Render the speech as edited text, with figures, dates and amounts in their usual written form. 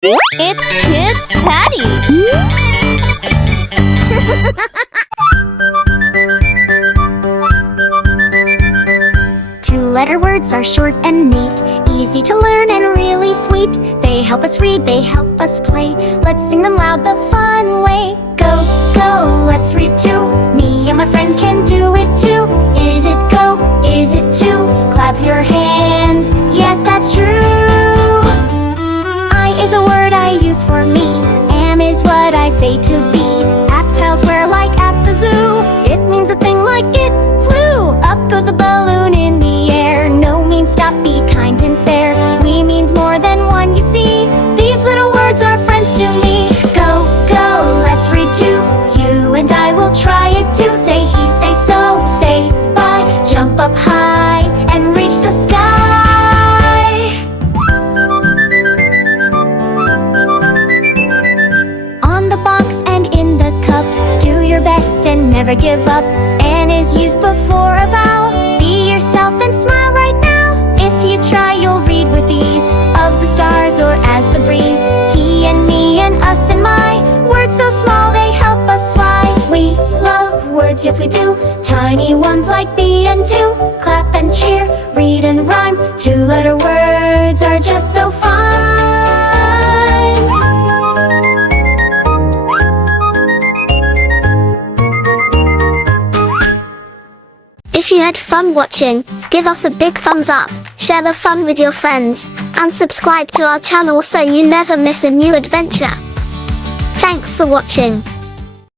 It's Kiddspaddie! Two-letter words are short and neat, easy to learn and really sweet. They help us read, they help us play. Let's sing them loud the fun way. Go, go, let's read too. Me and my friend can do it too. Is it go? Is it two? Clap your hands. Yes, that's true. I is a word I use for me. Am is what I say to be. At tells where like at the zoo. It means a thing like it flew. Up goes a balloon in the air. No means stop, be kind and fair. We means more than one, you see. These little words are friends to me. Go, go, let's read too. You and I will try it too. Say he, say so, say bye. Jump up high and reach the sky. On the box and in the cup, do your best and never give up. N is used before a vowel. Be yourself and smile right now. If you try, you'll read with ease. Of the stars or as the breeze. He and me and us and my. Words so small they help us fly. We love words, yes we do. Tiny ones like B and two. Clap and cheer, read and rhyme. Two-letter words are just so fun. If you had fun watching, give us a big thumbs up, share the fun with your friends, and subscribe to our channel so you never miss a new adventure. Thanks for watching.